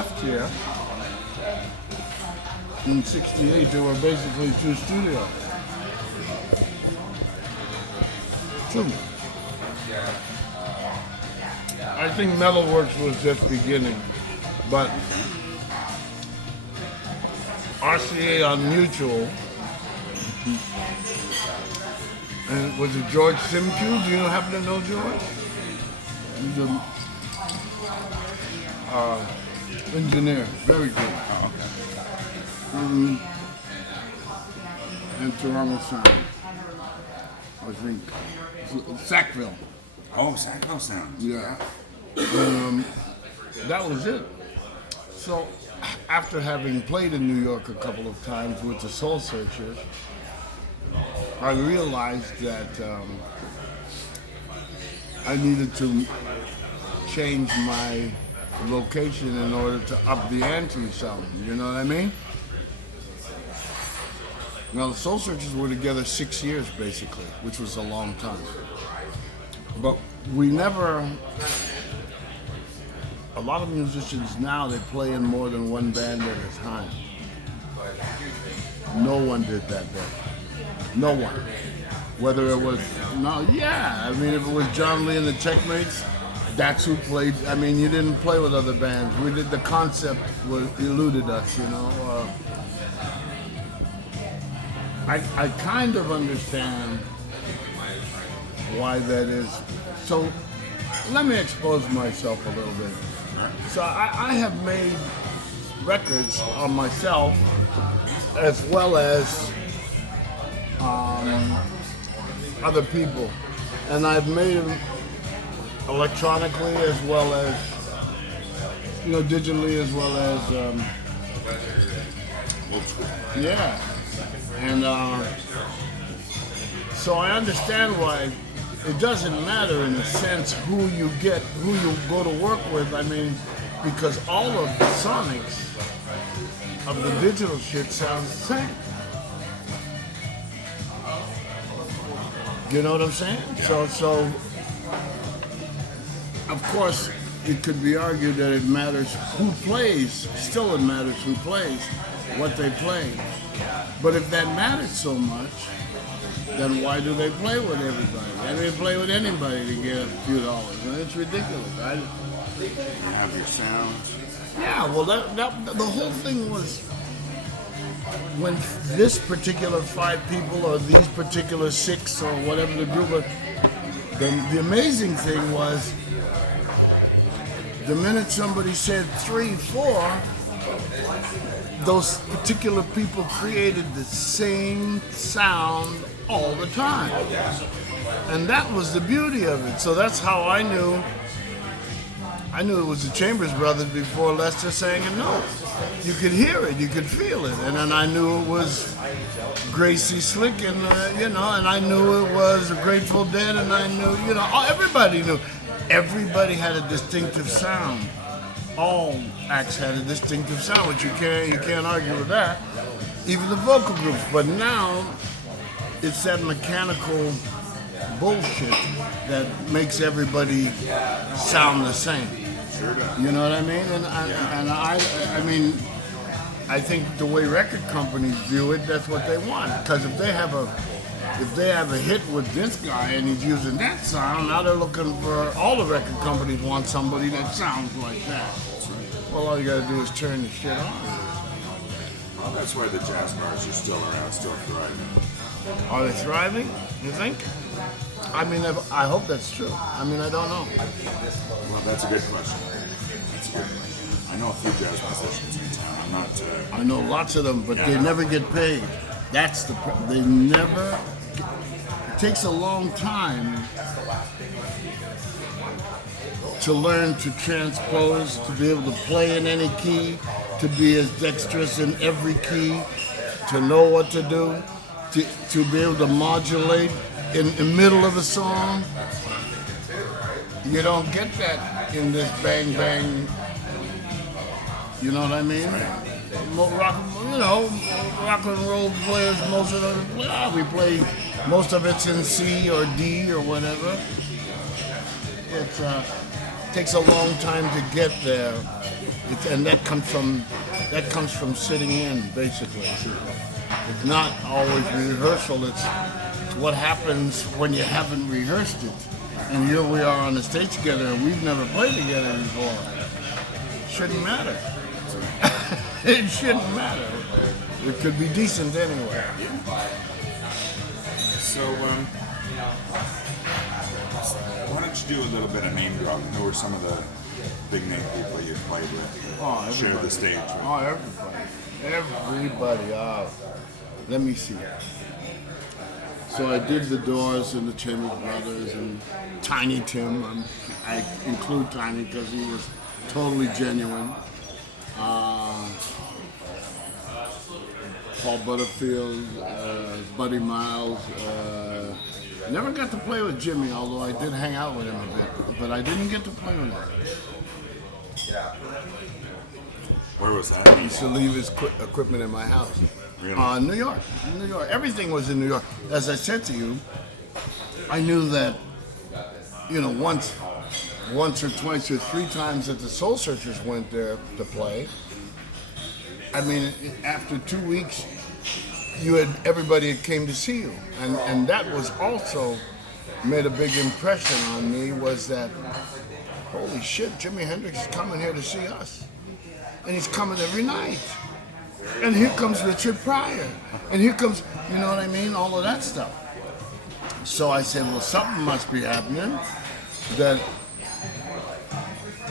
left here in '68, there were basically 2 studios. 2. I think Metalworks was just beginning, but RCA on Mutual, and was it George Simpew? Do you happen to know George? He's an engineer, very good. And Toronto Sound, I think. Sackville. Oh, Sackville Sounds. Yeah. And, that was it. So, after having played in New York a couple of times with the Soul Searchers, I realized that I needed to change my location in order to up the ante some. You know what I mean? Now, the Soul Searchers were together 6 years, basically, which was a long time. But we never... A lot of musicians now, they play in more than one band at a time. No one did that then. No one. Whether it was... No, yeah. I mean, if it was John Lee and the Checkmates, that's who played. I mean, you didn't play with other bands. We did... The concept eluded us, you know. I kind of understand why that is. So let me expose myself a little bit. So I have made records on myself as well as other people. And I've made them electronically as well as, you know, digitally as well as, yeah. And so I understand why it doesn't matter in a sense who you go to work with. I mean, because all of the sonics of the digital shit sounds the same. You know what I'm saying? So of course it could be argued that it matters who plays. Still, it matters who plays, what they play. But if that matters so much, then why do they play with everybody? Why do they play with anybody to get a few dollars? I mean, it's ridiculous, right? You have your sound. Yeah, well, the whole thing was when this particular 5 people or these particular 6 or whatever the group was, the amazing thing was the minute somebody said 3, 4, those particular people created the same sound all the time. And that was the beauty of it. So that's how I knew it was the Chambers Brothers before Lester sang a note. You could hear it, you could feel it. And then I knew it was Gracie Slick and, and I knew it was Grateful Dead, and I knew, everybody knew. Everybody had a distinctive sound. All acts had a distinctive sound, which you can't argue with that. Even the vocal groups. But now it's that mechanical bullshit that makes everybody sound the same. You know what I mean? And I mean, I think the way record companies view it, that's what they want. Because if they have a hit with this guy and he's using that sound, now they're looking for, all the record companies want somebody that sounds like that. Well, all you gotta do is turn the shit on. Well, that's why the jazz bars are still around, still thriving. Are they thriving, you think? I mean, I hope that's true. I mean, I don't know. Well, that's a good question. I know a few jazz musicians in town. I know lots of them, but they never get paid. That's they never. It takes a long time to learn to transpose, to be able to play in any key, to be as dexterous in every key, to know what to do, to be able to modulate in the middle of a song. You don't get that in this bang bang. You know what I mean? Rock and roll players, most of them, we play, most of it's in C or D or whatever. It takes a long time to get there. And that comes from sitting in, basically. It's not always rehearsal. It's what happens when you haven't rehearsed it. And here we are on the stage together, and we've never played together before. Shouldn't matter. It shouldn't matter. It could be decent anyway. So, why don't you do a little bit of name dropping? Who were some of the big name people you played with? Oh, share the stage with? Oh, everybody. Let me see. So I did the Doors and the Chambers Brothers and Tiny Tim. I include Tiny because he was totally genuine. Paul Butterfield, Buddy Miles. Never got to play with Jimmy, although I did hang out with him a bit. But I didn't get to play with him. Where was that? He used to leave his equipment in my house. Really? New York. Everything was in New York. As I said to you, I knew that, once or twice or three times that the Soul Searchers went there to play. I mean, after 2 weeks, everybody that came to see you. And that was also made a big impression on me, was that, holy shit, Jimi Hendrix is coming here to see us. And he's coming every night. And here comes Richard Pryor. And here comes, you know what I mean? All of that stuff. So I said, well, something must be happening that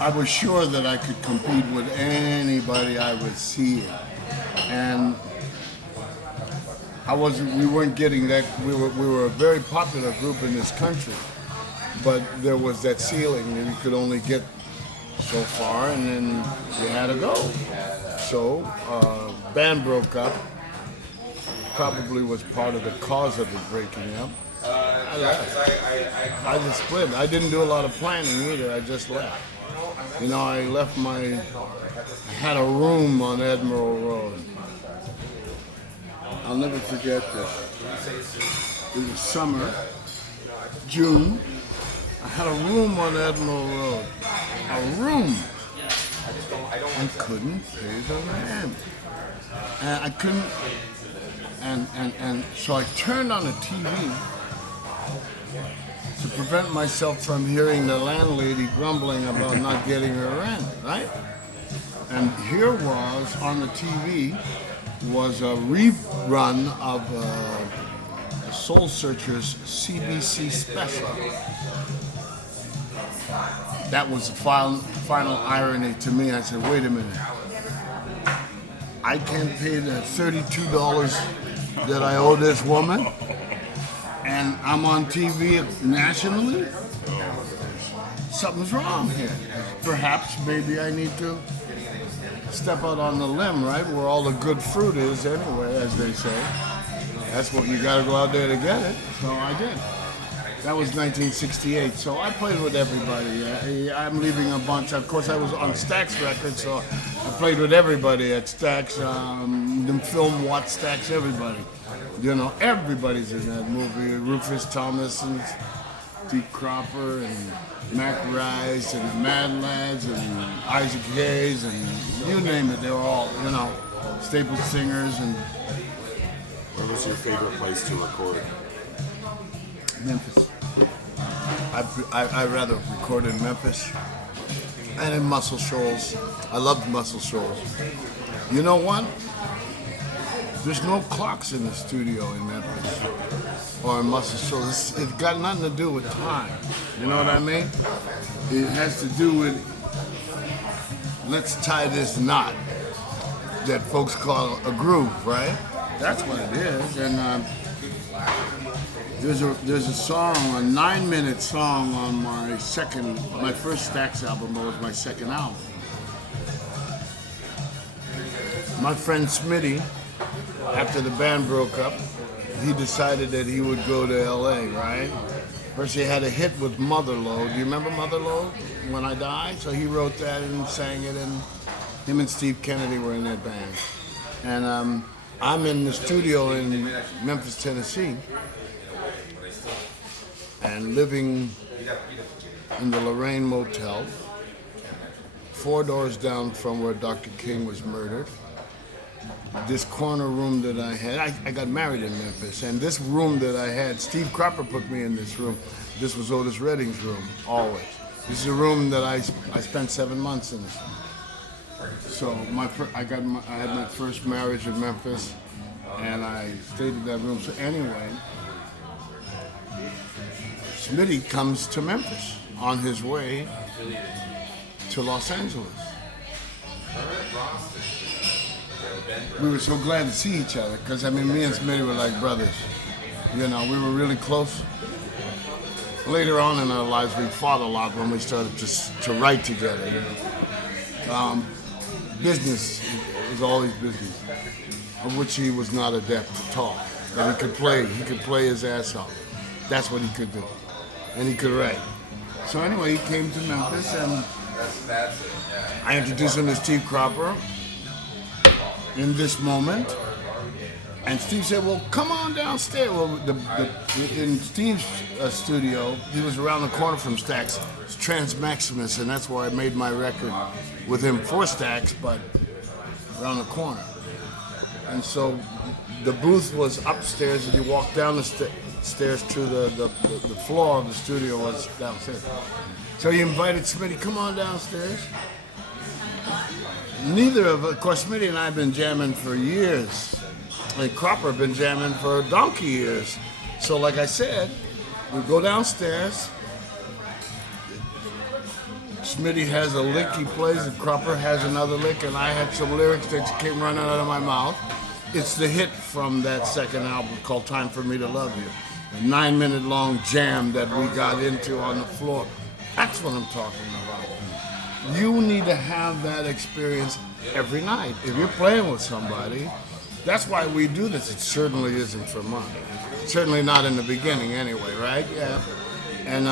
I was sure that I could compete with anybody I was seeing. And we weren't getting that. We were a very popular group in this country. But there was that ceiling that you could only get so far, and then you had to go. So, band broke up. Probably was part of the cause of it breaking up. I left. I just split. I didn't do a lot of planning either. I just left. I had a room on Admiral Road. I'll never forget this. It was summer, June. I had a room on Admiral Road. A room. I couldn't pay the rent. And I couldn't, and so I turned on the TV to prevent myself from hearing the landlady grumbling about not getting her rent, right? And here was, on the TV, was a rerun of the Soul Searchers CBC special. That was the final irony to me. I said, wait a minute. I can't pay the $32 that I owe this woman, and I'm on TV nationally? Something's wrong here. Perhaps maybe I need to step out on the limb, right? Where all the good fruit is anyway, as they say. That's what you gotta go out there to get it. So I did. That was 1968, so I played with everybody. I'm leaving a bunch. Of course, I was on Stax Records, so I played with everybody at Stax, the film Watt Stax, everybody. Everybody's in that movie. Rufus Thomas and Steve Cropper and Mac Rice and the Mad Lads and Isaac Hayes and you name it, they were all, staple singers. And where was your favorite place to record? Memphis. I rather record in Memphis and in Muscle Shoals. I loved Muscle Shoals. You know what? There's no clocks in the studio in Memphis or in Muscle Shoals. It's got nothing to do with time. You know what I mean? It has to do with, let's tie this knot that folks call a groove, right? That's what it is. And there's a song, a 9-minute song on my first Stax album. It was my second album. My friend Smitty, after the band broke up, he decided that he would go to LA, right? First he had a hit with Motherload. Do you remember Motherload? When I Die? So he wrote that and sang it, and him and Steve Kennedy were in that band. And I'm in the studio in Memphis, Tennessee, and living in the Lorraine Motel, 4 doors down from where Dr. King was murdered. This corner room that I had, I got married in Memphis, and this room that I had, Steve Cropper put me in this room. This was Otis Redding's room, always. This is a room that I spent 7 months in. So I had my first marriage in Memphis, and I stayed in that room. So anyway, Smitty comes to Memphis on his way to Los Angeles. We were so glad to see each other because, I mean, me and Smitty were like brothers. You know, we were really close. Later on in our lives, we fought a lot when we started to write together. You know? Business was always business, of which he was not adept at all. But he could play his ass off. That's what he could do. And he could write. So anyway, he came to Memphis, and I introduced him to Steve Cropper in this moment. And Steve said, well, come on downstairs. Well, in Steve's studio, he was around the corner from Stax. It's Trans Maximus, and that's where I made my record with him for Stax, but around the corner. And so the booth was upstairs, and you walked down the stairs to the floor of the studio was downstairs. So he invited Smitty, come on downstairs. Of course, Smitty and I have been jamming for years. And Cropper had been jamming for donkey years. So like I said, we go downstairs. Smitty has a lick he plays, and Cropper has another lick, and I had some lyrics that came running out of my mouth. It's the hit from that second album called Time for Me to Love You. A 9-minute long jam that we got into on the floor. That's what I'm talking about. You need to have that experience every night. If you're playing with somebody, that's why we do this. It certainly isn't for money. Certainly not in the beginning anyway, right? Yeah. And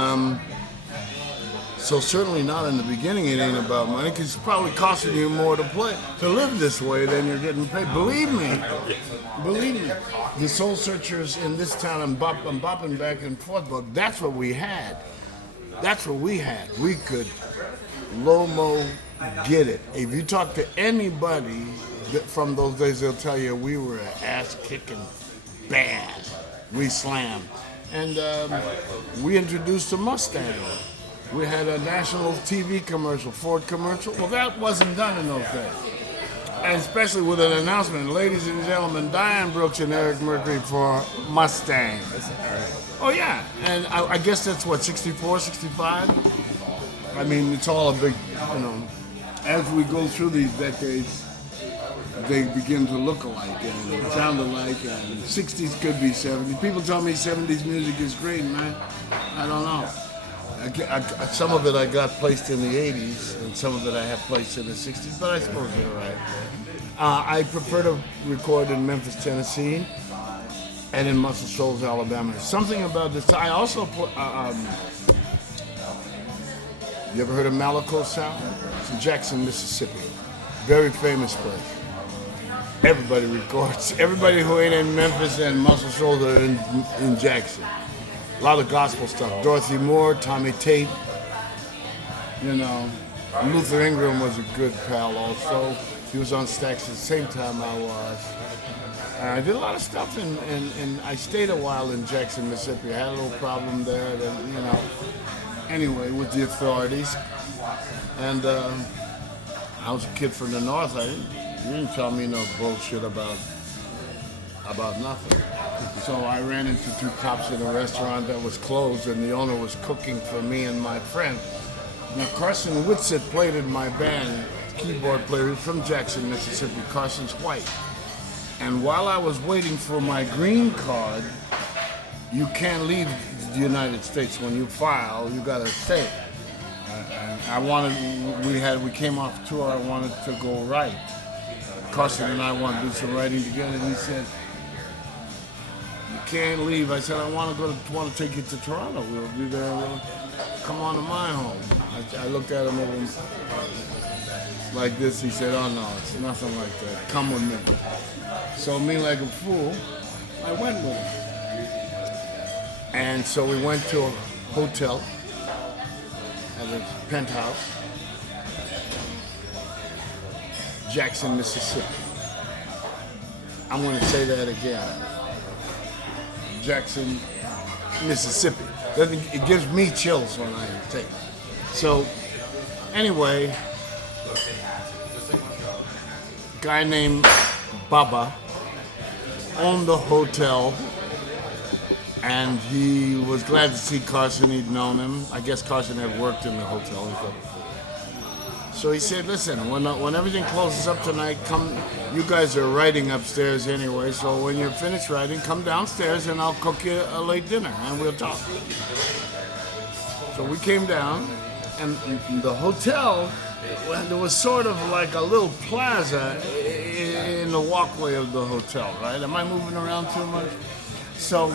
so certainly not in the beginning it ain't about money, because it's probably costing you more to live this way than you're getting paid. Believe me. The Soul Searchers in this town, I'm bopping back and forth, but that's what we had. We could Lomo get it. If you talk to anybody from those days, they'll tell you we were an ass-kicking band. We slammed. And we introduced the Mustang. We had a national TV commercial, Ford commercial. Well, that wasn't done in those days. And especially with an announcement, ladies and gentlemen, Diane Brooks and Eric Mercury for Mustang. Oh, yeah. And I guess that's what, 64, 65? I mean, it's all a big, you know, as we go through these decades, they begin to look alike and sound alike, and 60s could be 70s. People tell me 70s music is great, and I don't know. Some of it I got placed in the 80s, and some of it I have placed in the 60s, but I suppose you're right. I prefer to record in Memphis, Tennessee, and in Muscle Shoals, Alabama. Something about this. I also put. You ever heard of Malaco Sound? It's in Jackson, Mississippi. Very famous place. Everybody records. Everybody who ain't in Memphis and Muscle Shoals are in Jackson. A lot of gospel stuff. Dorothy Moore, Tommy Tate. You know, Luther Ingram was a good pal also. He was on Stax at the same time I was. I did a lot of stuff, and I stayed a while in Jackson, Mississippi. I had a little problem there, that, you know. Anyway, with the authorities. And I was a kid from the North. You didn't tell me no bullshit about nothing. So I ran into 2 cops in a restaurant that was closed, and the owner was cooking for me and my friend. Now, Carson Whitsitt played in my band, keyboard player. He's from Jackson, Mississippi. Carson's white. And while I was waiting for my green card, you can't leave the United States. When you file, you gotta stay. We came off tour. I wanted to go write. Carson and I wanted to do some writing together, and he said, "You can't leave." I said, "I want to take you to Toronto. We'll be there. We'll come on to my home." I looked at him like this. He said, "Oh no, it's nothing like that. Come with me." So me, like a fool, I went with him. And so we went to a hotel at a penthouse. Jackson, Mississippi. I'm going to say that again. Jackson, Mississippi. It gives me chills when I take it. So, anyway, guy named Baba owned the hotel, and he was glad to see Carson. He'd known him. I guess Carson had worked in the hotel. So he said, listen, when everything closes up tonight, come. You guys are writing upstairs anyway, so when you're finished writing, come downstairs and I'll cook you a late dinner and we'll talk. So we came down, and the hotel, there was sort of like a little plaza in the walkway of the hotel, right? Am I moving around too much? So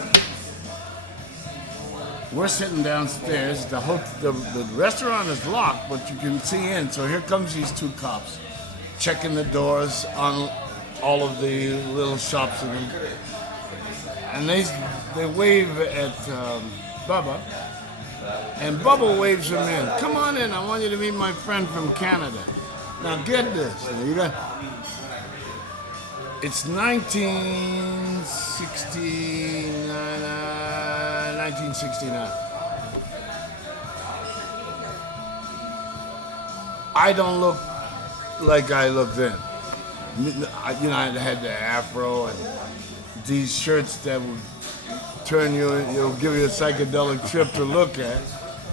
we're sitting downstairs. The restaurant is locked, but you can see in. So here comes these two cops, checking the doors on all of the little shops in them. And they wave at Bubba, and Bubba waves him in. Come on in. I want you to meet my friend from Canada. Now get this. It's 1969. I don't look like I look then. I had the afro and these shirts that would turn you, give you a psychedelic trip to look at.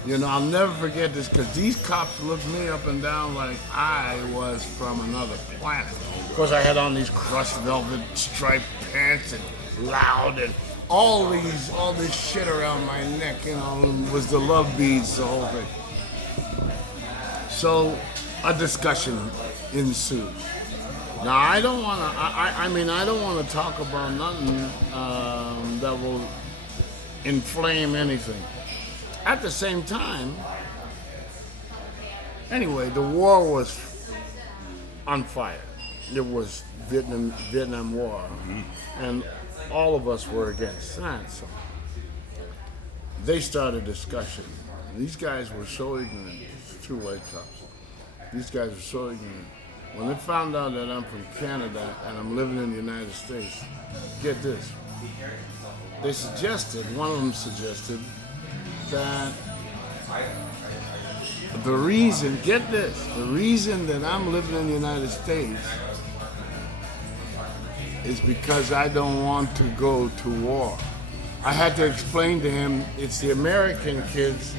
I'll never forget this because these cops looked me up and down like I was from another planet. Of course, I had on these crushed velvet striped pants and loud and all this shit around my neck, was the love beads, the whole thing. So a discussion ensued. Now I don't want to. I don't want to talk about nothing that will inflame anything. At the same time, anyway, the war was on fire. It was Vietnam War, and all of us were against that. So they started discussion. These guys were so ignorant. Two white cops. These guys were so ignorant. When they found out that I'm from Canada and I'm living in the United States, get this. One of them suggested that the reason that I'm living in the United States is because I don't want to go to war. I had to explain to him it's the American kids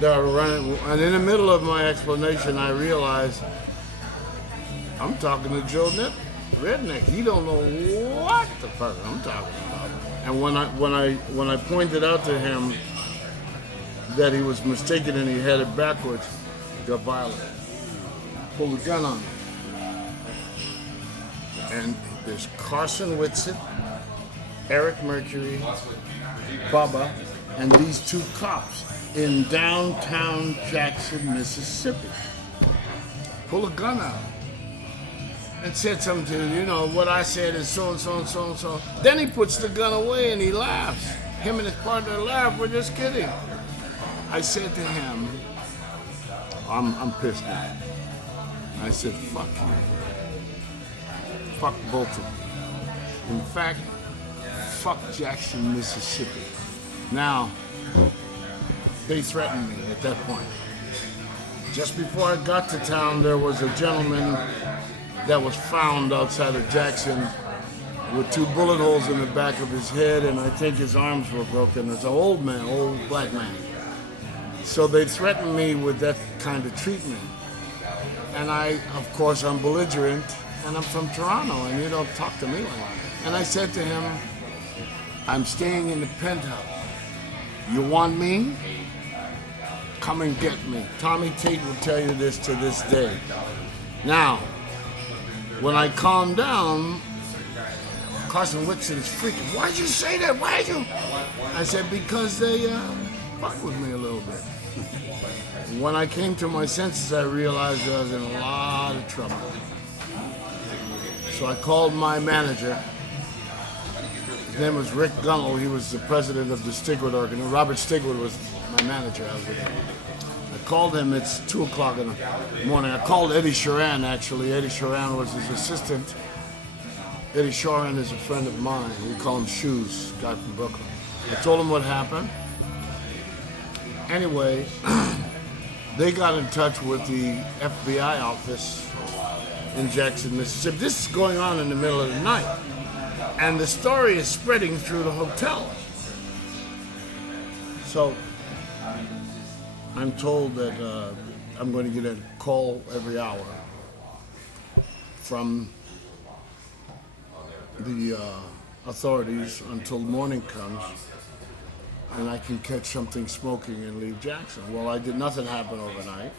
that are running, and in the middle of my explanation I realized I'm talking to Joe Redneck. He don't know what the fuck I'm talking about. And when I pointed out to him that he was mistaken and he had it backwards, he got violent. Pulled a gun on me. And there's Carson Whitsitt, Eric Mercury, Bubba, and these two cops in downtown Jackson, Mississippi. Pull a gun out and said something to what I said is so and so and so and so. Then he puts the gun away and he laughs. Him and his partner laugh. We're just kidding. I said to him, I'm pissed now. I said, fuck you. Fuck both of you. In fact, fuck Jackson, Mississippi. Now, they threatened me at that point. Just before I got to town, there was a gentleman that was found outside of Jackson with 2 bullet holes in the back of his head, and I think his arms were broken. It's an old black man. So they threatened me with that kind of treatment. And of course, I'm belligerent, and I'm from Toronto, and you don't talk to me like that. And I said to him, I'm staying in the penthouse. You want me? Come and get me. Tommy Tate will tell you this to this day. Now, when I calmed down, Carson Whitsitt is freaking. Why'd you say that? Why'd you? I said, because they fucked with me a little bit. When I came to my senses, I realized I was in a lot of trouble. So I called my manager. His name was Rick Gunnell. He was the president of the Stigwood organization. Robert Stigwood was my manager. I was with him. I called him. It's 2 o'clock in the morning. I called Eddie Sharan, actually. Eddie Sharan was his assistant. Eddie Sharan is a friend of mine. We call him Shoes, guy from Brooklyn. I told him what happened. Anyway, they got in touch with the FBI office in Jackson, Mississippi. This is going on in the middle of the night. And the story is spreading through the hotel. So I'm told that I'm going to get a call every hour from the authorities until morning comes, and I can catch something smoking and leave Jackson. Well, nothing happened overnight.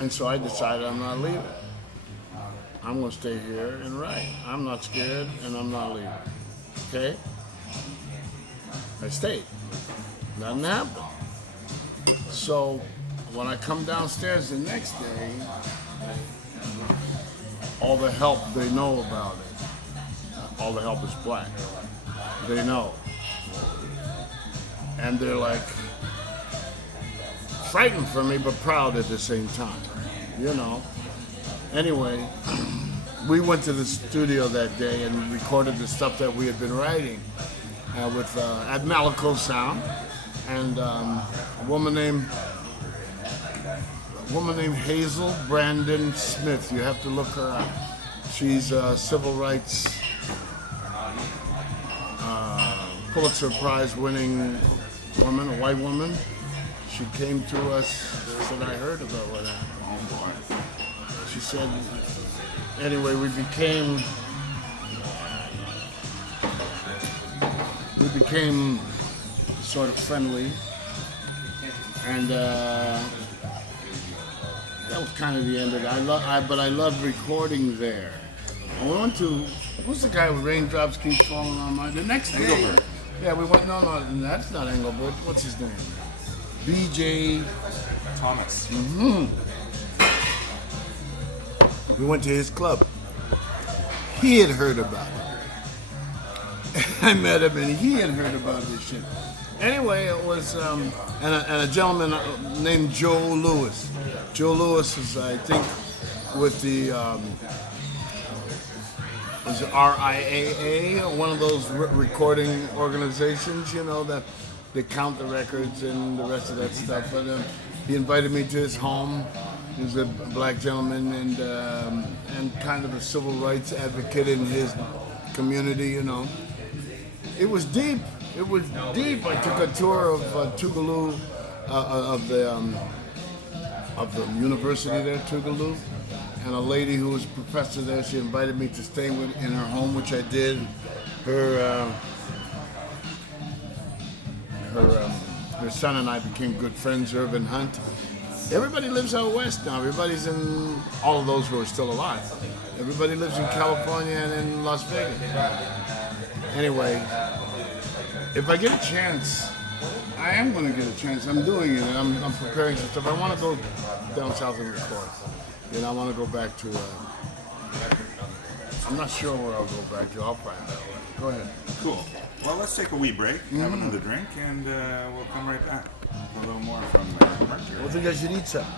And so I decided I'm not leaving. I'm going to stay here and write. I'm not scared, and I'm not leaving. Okay? I stayed. Nothing happened. So when I come downstairs the next day, all the help, they know about it. All the help is black. They know. And they're like frightened for me, but proud at the same time. You know. Anyway, we went to the studio that day and recorded the stuff that we had been writing at Malaco Sound, and a woman named Hazel Brandon Smith. You have to look her up. She's a civil rights Pulitzer Prize winning woman, a white woman. She came to us, said, I heard about what happened. She said, anyway, we became sort of friendly, and that was kind of the end of it. But I loved recording there. I went to, who's the guy with raindrops keep falling on my, the next day. Engelbert. Yeah, we went, no, that's not Engelbert. What's his name? B.J. Thomas. We went to his club. He had heard about it. I met him and he had heard about this shit. Anyway, it was, and a gentleman named Joe Lewis. Joe Lewis is, I think, with the, was it RIAA, one of those recording organizations, you know, that they count the records and the rest of that stuff. But he invited me to his home. He was a black gentleman and kind of a civil rights advocate in his community, you know. It was deep. It was deep. I took a tour of Tougaloo, of the university there, Tougaloo, and a lady who was a professor there. She invited me to stay in her home, which I did. Her son and I became good friends, Irvin Hunt. Everybody lives out west now. Everybody's in, all of those who are still alive. Everybody lives in California and in Las Vegas. Anyway, if I get a chance, I am going to get a chance. I'm doing it. I'm preparing some stuff. I want to go down south and record. Then I want to go back to, I'm not sure where I'll go back to. I'll find out. Go ahead. Cool. Well, let's take a wee break, have another drink, and we'll come right back with a little more from Mercury. I think I should eat something.